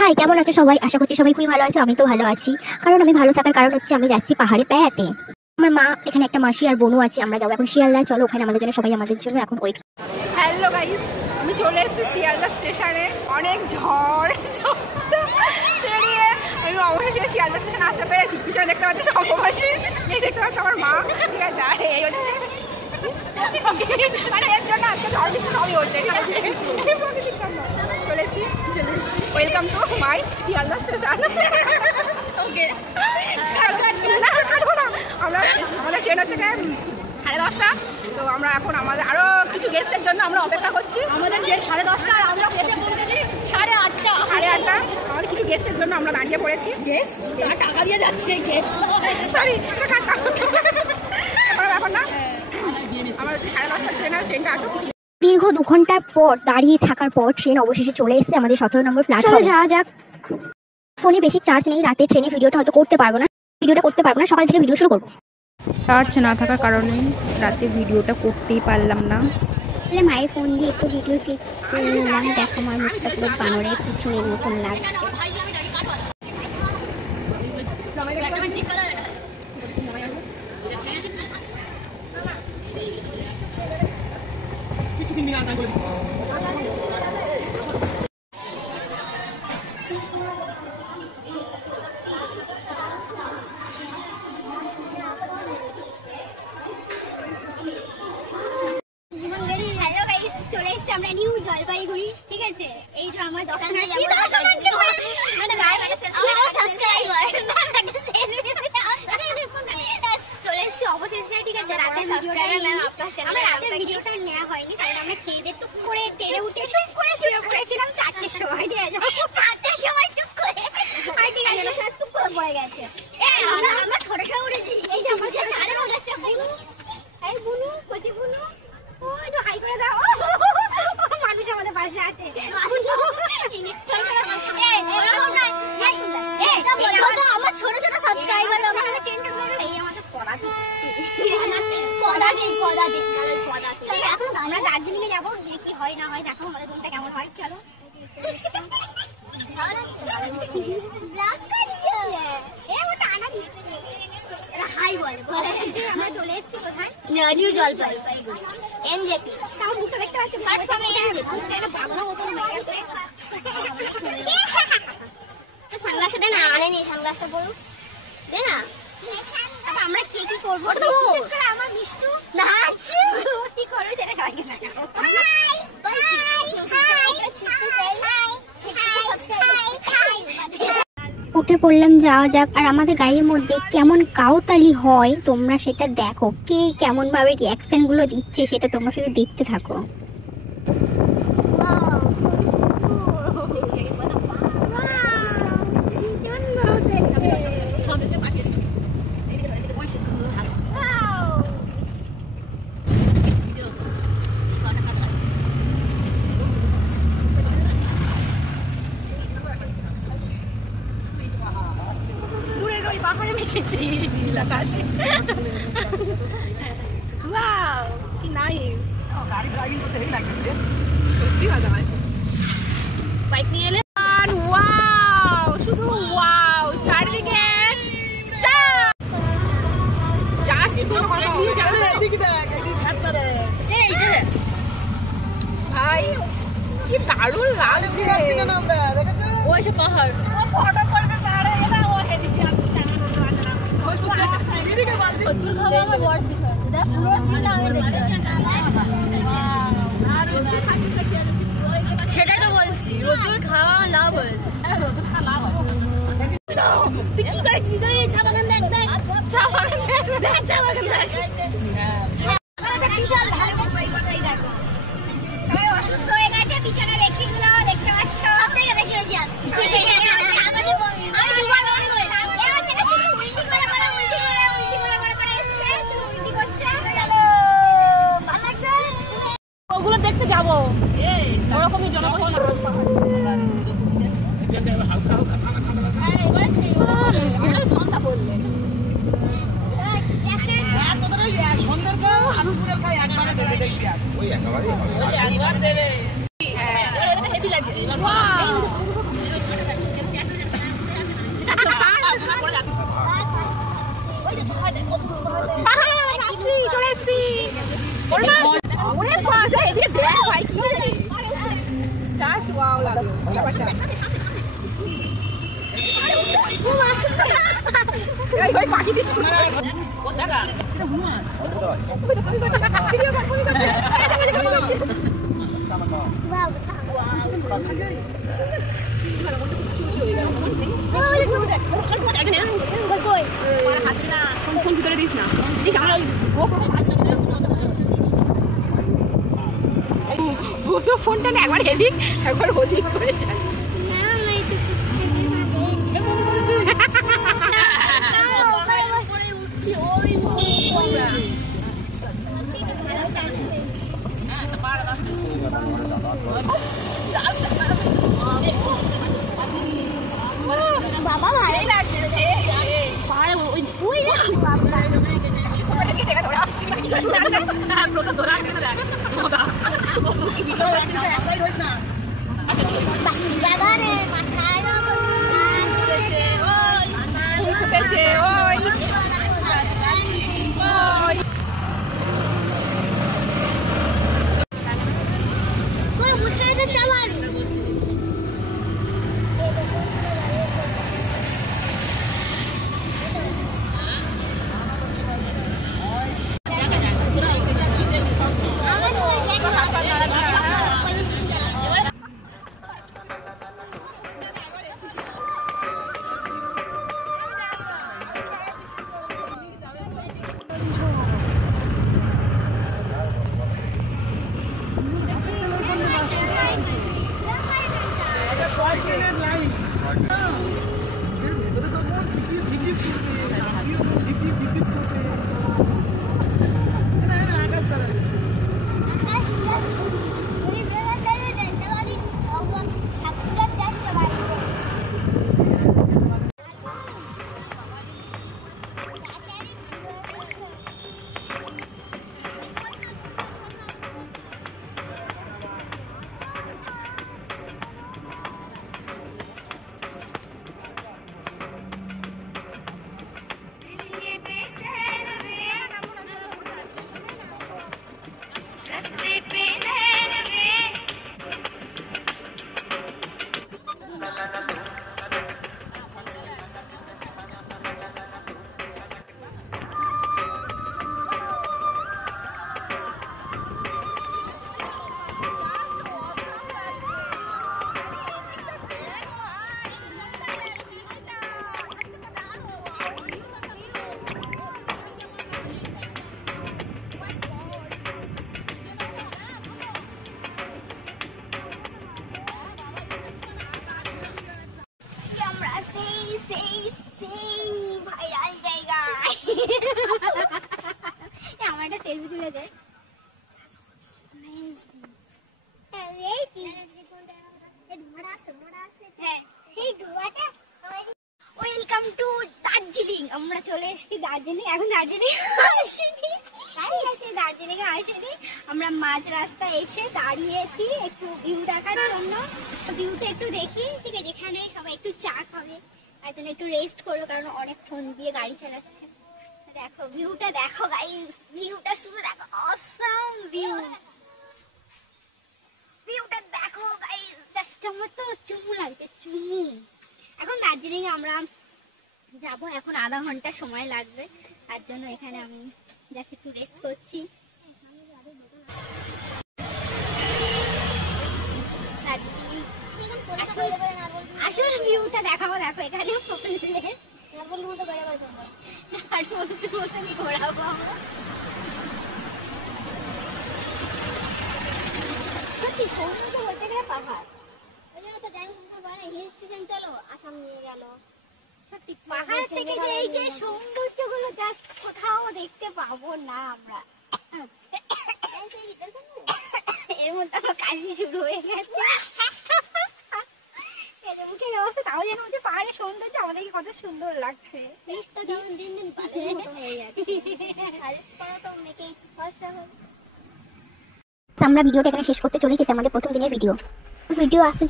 High, কেমন আছো সবাই? আশা করছি সবাই খুবই ভালো আছো। আমি তো ভালো আছি, কারণ আমি ভালো থাকার কারণ হচ্ছে আমি যাচ্ছি পাহাড়ে বেড়াতে। আমার মা, এখানে একটা মাসি আর বোনও আছে। আমরা যাবো এখন শিয়ালদা। চলো ওখানে আমাদের জন্য সবাই আমাদের জন্য এখন ওয়েট। হ্যালো গাইস, আমি চলে এসেছি শিয়ালদা স্টেশনে। অনেক ঝড় পেরিয়ে আমি অবশেষে শিয়ালদা স্টেশনে আসতে পেরেছি। পিছনে দেখতে পাচ্ছি সম্ভবাসী, এই দেখতে পাচ্ছি আমার মা। ঠিক আছে, আর এই হচ্ছে মানে এর জন্য আজকে ঝড় বৃষ্টি সবই হচ্ছে। চলে এসেছি, welcome to my Sealdah station. Okay, আমরা আমাদের ট্রেন হচ্ছে 10:30, তো আমরা এখন আমাদের আরো কিছু গেস্টের জন্য আমরা অপেক্ষা করছি। আমাদের ট্রেন 10:30 আর আমরা এসে পৌঁছেছি 8:30। আমাদের কিছু গেস্টের জন্য আমরা দাঁড়িয়ে পড়েছি। গেস্ট টাকা দিয়ে যাচ্ছে, গেস্ট সরি ব্যাপার না। আমরা হচ্ছে 10:30 ট্রেন আছে, ট্রেনটা আসুক। দীর্ঘ 2 ঘন্টার পর দাঁড়িয়ে থাকার পর ট্রেন অবশেষে চলে এসেছে আমাদের 17 নম্বর প্ল্যাটফর্মে। যাওয়া যাক। ফোনে বেশি চার্জ নেই, রাতে ট্রেনে ভিডিওটা হয়তো করতে পারবো না, সকাল থেকে ভিডিও শুরু করবো। চার্জ না থাকার কারণে রাতে ভিডিওটা করতেই পারলাম না। মায়ের ফোন দিয়ে একটু ভিডিও ক্লিক করলাম। দেখো আমার মুখটা পুরো বানরের পিছনের মতন লাগছে। চলে এসেছি আমরা নিউ জলপাইগুড়ি। ঠিক আছে, এই যে আমার চলে এসেছি অবশেষে। ঠিক আছে, রাতের ভিডিওটা নেওয়া হয়নি কারণ আমরা খেয়ে দিয়ে টুক করে টেরে উঠে টুক করে শুয়ে পড়েছিলাম 4টের সময়। ঠিক আছে, 4টের সময় টুক করে, আর ঠিক আছে টুক করে পড়ে গেছে। আমরা ছোট সময় উঠেছি। এই যে আমার চারে উঠেছে। এই বুনু, কচি বুনু, ও একটু হাই করে দাও। মানুষ আমাদের পাশে আছে। আমার ছোট ছোট সাবস্ক্রাইবার আমাদের এখন আমরা দার্জিলিং এ যাবো, গিয়ে কি হয় না হয় দেখো আমাদের রুমটা কেমন হয়। চলো হাই বল। আমরা চলে এসেছি কোথায়? New Jalpaiguri NJP. আমার মুখটা দেখতে পাচ্ছি, সানগ্লাসটা দে না, আনেনি সানগ্লাসটা, বলুন দে না। তারপর আমরা কি কি করবো? আমার মিষ্টু নাচ কি করবে সেটা সবাইকে জানাবো। উঠে পড়লাম, যাওয়া যাক। আর আমাদের গাড়ির মধ্যে কেমন কাউতালি হয় তোমরা সেটা দেখো। কে কেমন ভাবে রিয়াকশন গুলো দিচ্ছে সেটা তোমরা শুধু দেখতে থাকো। পাহাড়ে মিশেছে এলাকা আছে। ওয়াও, কি নাইস। গাড়ি ড্রাইভিং করতে হেই লাগবে, সত্যি মজা আছে। বাইক নিয়ে এলে ওয়াও, শুধু ওয়াও, চারদিকে স্টার। জাস্ট পুরো কথা বলে যাবে। এইদিকে দেখ, এইদিকে ঠাট্টা দেখ। এই যে ভাই কি দারুণ লাগছে। কেন আমরা দেখেছো ওই সব পাহাড় ফটো করবে পারে। এটা ও এদিকে রোদ্দুর খাওয়া আমার বড় ঠিক হয়েছে। দেখ পুরো সিনটা আমি দেখতে পাচ্ছি। সেটাই তো বলছি, রোদ্দুর খাওয়া লাভ হয়েছে। রোদ্দুর খাওয়া লাভ তুই কি গাড়ি কি গাড়ি চা বাগান দেখ, দেখ চা বাগান দেখ, দেখ চা বাগান দেখ। বিশাল ভালো কথাই দেখো। সবাই অসুস্থ হয়ে গেছে, পিছনে ব্যক্তিগুলো দেখতে পাচ্ছ। সব থেকে বেশি হয়েছি আমি। ওগুলো দেখতে যাবো, ওরকমই জনবহুল সন্ধ্যা পড়লে একবার দেবে। হেভি লাগছে। ওরে বাবা এদিকে দেখ ভাই কি রে জাস্ট ওয়াও লাগলো এই ভাই পাখি দিচ্ছি কোথাকা ফোন ভিতরে দিস না দিস আমার ফোনটা না একবার হেভি একবার অধিক করে যায় বাবা ভালোই লাগছে আমার একটা সেলফি তুলে যায় ওয়েলকাম টু দার্জিলিং। আমরা চলে এসেছি দার্জিলিং। এখন দার্জিলিং আসিনি, দার্জিলিং এ আসিনি, আমরা মাঝ রাস্তায় এসে দাঁড়িয়েছি একটু ভিউ দেখার জন্য। ভিউটা একটু দেখি, ঠিক আছে, এখানে সবাই একটু চা খাবে, তার জন্য একটু রেস্ট করবো, কারণ অনেক ফোন দিয়ে গাড়ি চালাচ্ছে। দেখো ভিউটা, দেখো গাইস, ভিউটা শুধু দেখো, অসাম ভিউ, ভিউটা দেখো গাইস, জাস্ট আমার তো চুমু লাগছে, চুমু। এখন দার্জিলিং এ আমরা যাব, এখন আধা ঘন্টা সময় লাগবে, তার জন্য এখানে আমি জাস্ট একটু রেস্ট করছি। আসল ভিউটা দেখাবো, দেখো এখানে ঘোরাবো আমরা। সত্যি সমুদ্র বলতে গেলে পাহাড়, ওই জন্য তো জানি হিল স্টেশন চলো, আসাম নিয়ে গেল। সত্যি পাহাড় থেকে যে এই যে সৌন্দর্যগুলো জাস্ট কোথাও দেখতে পাবো না আমরা। এর মধ্যে আমার কাশি শুরু হয়ে গেছে, মুখের অবস্থা। তাও যেন হচ্ছে পাহাড়ের সৌন্দর্য আমাদেরকে কত সুন্দর লাগছে। দিন দিন আমরা ভিডিওটা এখানে শেষ করতে চলেছি। আমাদের প্রথম দিনের ভিডিও আসতে